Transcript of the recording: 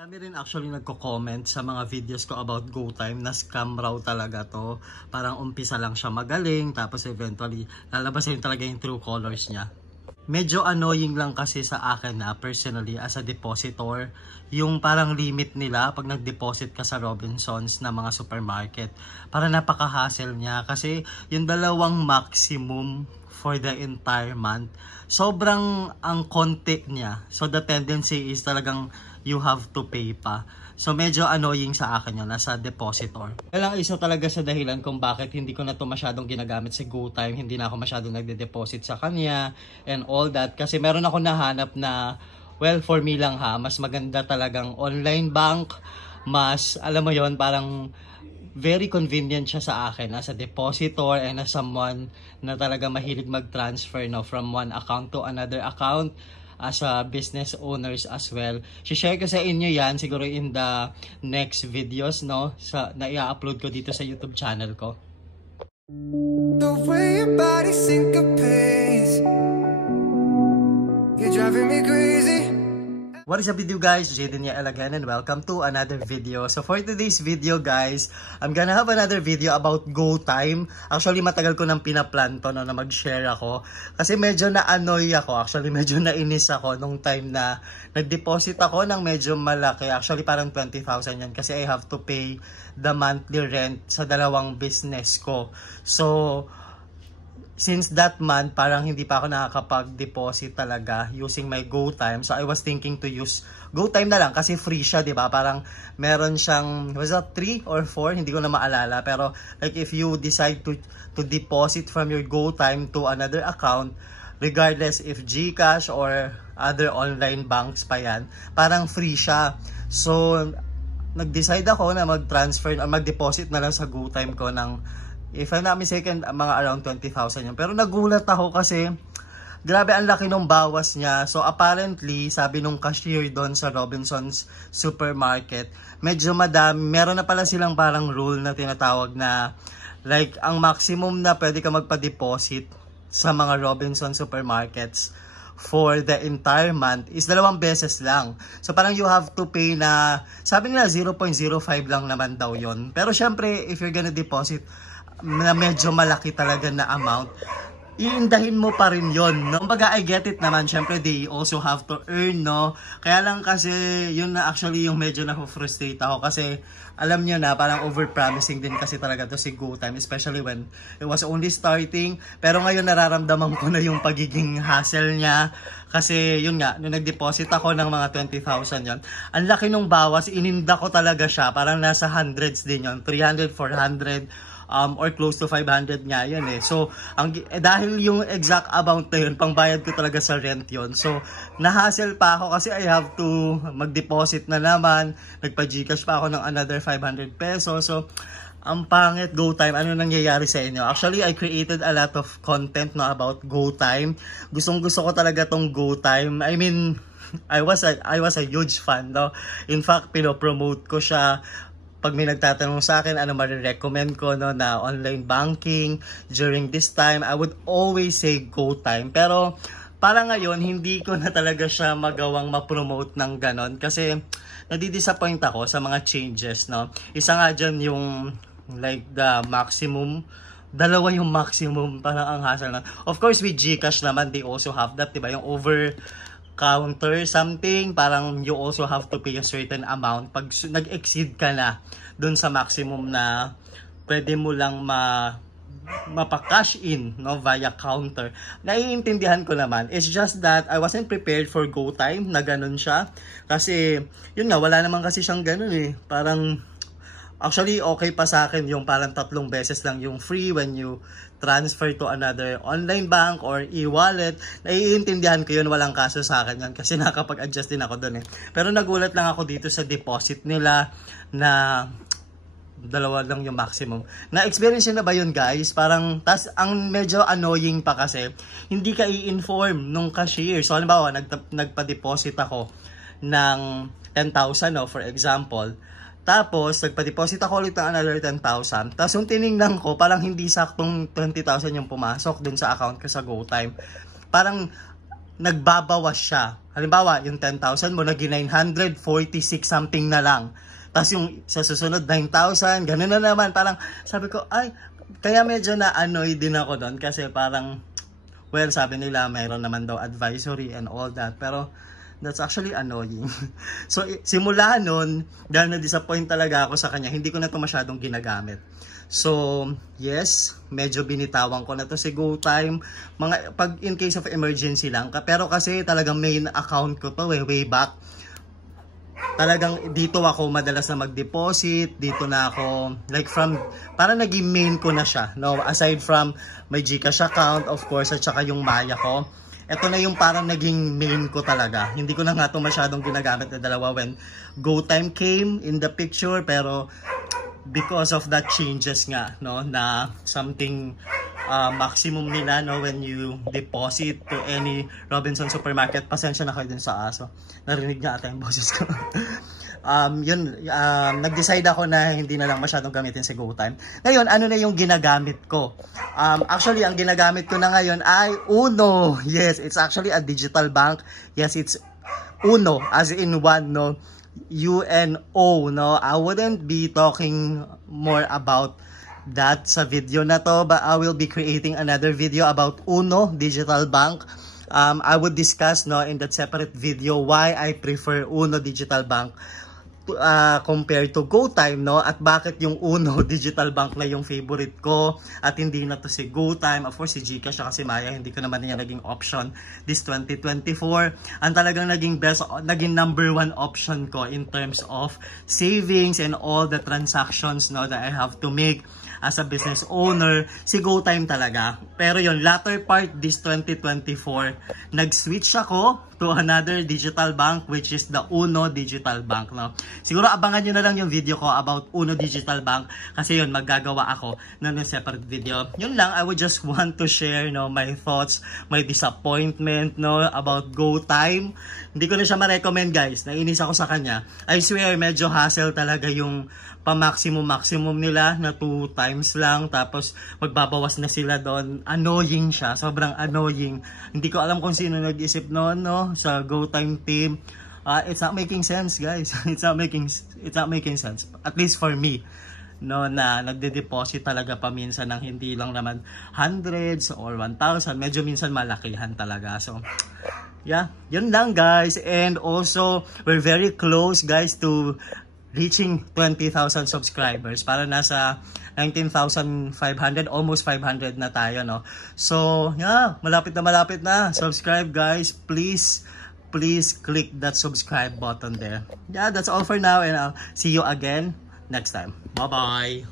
Marami rin actually nagko-comment sa mga videos ko about GoTime na scam raw talaga to. Parang umpisa lang siya magaling tapos eventually lalabas yun talaga yung true colors niya. Medyo annoying lang kasi sa akin na personally as a depositor, yung parang limit nila pag nag-deposit ka sa Robinsons na mga supermarket. Para napaka-hassle niya kasi yung dalawang maximum for the entire month, sobrang ang konti niya. So the tendency is talagang you have to pay pa. So medyo annoying sa akin yun, nasa depositor. Kailang isa talaga sa dahilan kung bakit hindi ko na to masyadong ginagamit sa GoTime, hindi na ako masyadong nagde-deposit sa kanya and all that. Kasi meron ako nahanap na, well, for me lang ha, mas maganda talagang online bank, mas, alam mo yon, parang very convenient siya sa akin as a depositor and as someone na talaga mahilig mag-transfer from one account to another account, as a business owners as well. Share ko sa inyo yan siguro in the next videos na i-upload ko dito sa YouTube channel ko. The way your body syncopates, you're driving me crazy. What is up with you guys? Jaden Yael again and welcome to another video. So for today's video guys, I'm gonna have another video about GoTime. Actually matagal ko nang pinaplan to na mag-share ako. Kasi medyo na-annoy ako. Actually medyo nainis ako nung time na nag-deposit ako ng medyo malaki. Actually parang 20,000 yan kasi I have to pay the monthly rent sa dalawang business ko. So since that month, parang hindi pa ako nakakapag-deposit talaga using my GoTime. So I was thinking to use GoTime na lang kasi free siya, di ba? Parang meron siyang, was that 3 or 4? Hindi ko na maalala. Pero like if you decide to deposit from your GoTime to another account, regardless if GCash or other online banks pa yan, parang free siya. So nag-decide ako na mag-transfer or mag-deposit na lang sa GoTime ko ng, if I'm not mistaken, mga around 20,000 yun. Pero nagulat ako kasi grabe ang laki ng bawas niya. So apparently, sabi nung cashier doon sa Robinsons Supermarket, medyo madami. Meron na pala silang parang rule na tinatawag na like ang maximum na pwede ka magpa-deposit sa mga Robinsons Supermarkets for the entire month is 2 beses lang. So parang you have to pay na, sabi nila 0.05 lang naman daw yon. Pero syempre, if you're gonna deposit na medyo malaki talaga na amount, iindahin mo pa rin yun, no? Kumbaga, I get it naman, syempre they also have to earn, no? Kaya lang kasi, yun na actually yung medyo na-frustrate ako kasi, alam nyo na, parang over-promising din kasi talaga to si GoTime, especially when it was only starting. Pero ngayon nararamdaman ko na yung pagiging hassle niya. Kasi yun nga, nung nag-deposit ako ng mga 20,000 yun, ang laki nung bawas, ininda ko talaga siya, parang nasa hundreds din yun, 300, 400, or close to 500 nga yan eh. So, dahil yung exact amount na yun, pangbayad ko talaga sa rent yun. So, nahassle pa ako kasi I have to mag-deposit na naman. Nagpa-Gcash pa ako ng another 500 pesos. So, ang pangit GoTime. Ano nangyayari sa inyo? Actually, I created a lot of content about GoTime. Gustong-gusto ko talaga tong GoTime. I mean, I was a huge fan, no? In fact, pinopromote ko siya. Pag may nagtatanong sa akin, ano marirecommend ko na online banking during this time, I would always say GoTime. Pero parang ngayon, hindi ko na talaga siya magawang ma-promote ng ganon kasi nadi-disappoint ako sa mga changes, no? Isa nga dyan yung like the maximum, 2 yung maximum, parang ang hassle na. Of course, with GCash naman, they also have that, diba? Yung over counter something, parang you also have to pay a certain amount pag nag-exceed ka na dun sa maximum na pwede mo lang mapa-cash in, no, via counter. Naiintindihan ko naman. It's just that I wasn't prepared for GoTime na ganun siya. Kasi, yun nga, wala naman kasi siyang ganun eh. Parang, actually, okay pa sa akin yung parang 3 beses lang yung free when you transfer to another online bank or e-wallet. Naiintindihan ko yun, walang kaso sa akin yan kasi nakapag-adjust din ako dun eh. Pero nagulat lang ako dito sa deposit nila na 2 lang yung maximum. Na-experience na ba yun guys? Parang, ang medyo annoying pa kasi, hindi ka i-inform nung cashier. So, halimbawa, nagpa-deposit ako ng 10,000, no, for example. Tapos, nagpa-deposit ako ulit ng another 10,000. Tapos, yung tinignan ko, parang hindi saktong 20,000 yung pumasok dun sa account ko sa GoTime. Parang, nagbabawas siya. Halimbawa, yung 10,000 mo, naging 946 something na lang. Tapos yung sa susunod, 9,000, ganun na naman. Parang sabi ko, ay, kaya medyo na-annoy din ako doon. Kasi parang, well, sabi nila, mayroon naman daw advisory and all that. Pero, that's actually annoying. So, simula nun, dahil na-disappoint talaga ako sa kanya, hindi ko na ito masyadong ginagamit. So, yes, medyo binitawan ko na to si GoTime. Pag in case of emergency lang. Pero kasi talagang main account ko to way back. Talagang dito ako madalas na mag-deposit. Dito na ako, like from, parang naging main ko na siya. No? Aside from my GCash account, of course, at saka yung Maya ko. Ito na yung parang naging main ko talaga. Hindi ko na nga ito masyadong ginagamit na dalawa when GoTime came in the picture. Pero because of that changes nga, no, na something maximum nila, no, when you deposit to any Robinson Supermarket. Pasensya na kayo dun sa aso. Narinig niya ata yung boses ko. Nag-decide ako na hindi na lang masyadong gamitin si GoTime. Ngayon, ano na yung ginagamit ko? Actually, ang ginagamit ko na ngayon ay Uno. Yes, it's actually a digital bank. Yes, it's Uno, as in one, no? UNO, no? I wouldn't be talking more about that sa video na to, but I will be creating another video about Uno Digital Bank. I would discuss, no, in that separate video why I prefer Uno Digital Bank compared to GoTime, no, at bakit yung Uno Digital Bank na yung favorite ko at hindi na to si GoTime. Of course, si GCash at si Maya, hindi ko naman niya naging option this 2024. Ang talagang naging best, naging number one option ko in terms of savings and all the transactions, no, that I have to make as a business owner, si GoTime talaga. Pero yon, latter part this 2024, nag-switch ako to another digital bank, which is the Uno Digital Bank, no? Siguro abangan nyo na lang yung video ko about Uno Digital Bank, kasi yun, maggagawa ako ng separate video. Yun lang, I would just want to share, no, my thoughts, my disappointment, no, about GoTime. Hindi ko na siya ma-recommend, guys. Nainis ako sa kanya. I swear, medyo hassle talaga yung pa-maximum nila na 2 times lang, tapos magbabawas na sila doon. Annoying siya, sobrang annoying. Hindi ko alam kung sino nag-isip noon, no, sa GoTime team. It's not making sense, guys. It's not making sense, at least for me, no, na nagde-deposit talaga paminsan ng hindi lang naman hundreds or 1,000, medyo minsan malakihan talaga. So yeah, yun lang, guys. And also, we're very close, guys, to reaching 20,000 subscribers. Para nasa 19,500, almost 500 na tayo, no? So, yeah, malapit na. Subscribe, guys. Please click that subscribe button there. Yeah, that's all for now, and I'll see you again next time. Bye-bye.